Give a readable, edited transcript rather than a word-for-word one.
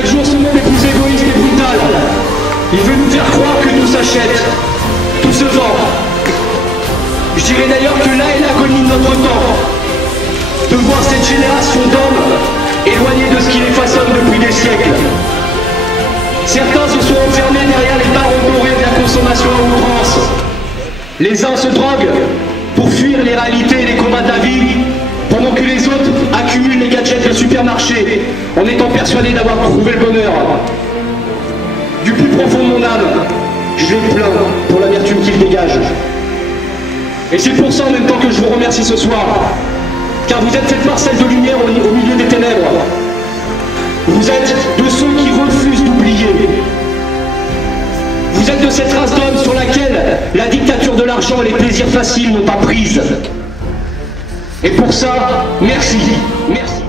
chaque jour ce monde est plus égoïste et brutal. Il veut nous faire croire que tout s'achète, tout se vend. Je dirais d'ailleurs que là est l'agonie de notre temps, de voir cette génération d'hommes éloignés de ce qui les façonne depuis des siècles. Certains se sont enfermés derrière les barreaux dorés de la consommation à outrance. Les uns se droguent pour fuir les réalités et les combats de la vie, pendant que les autres accumulent les gadgets de supermarché en étant persuadés d'avoir trouvé le bonheur. Du plus profond de mon âme, je les plains pour l'amertume qu'ils dégagent. Et c'est pour ça en même temps que je vous remercie ce soir, car vous êtes cette parcelle de lumière au milieu des ténèbres. Vous êtes de ceux qui refusent d'oublier. Vous êtes de cette race d'hommes sur laquelle la dictature de l'argent et les plaisirs faciles n'ont pas prise. Et pour ça, merci, merci.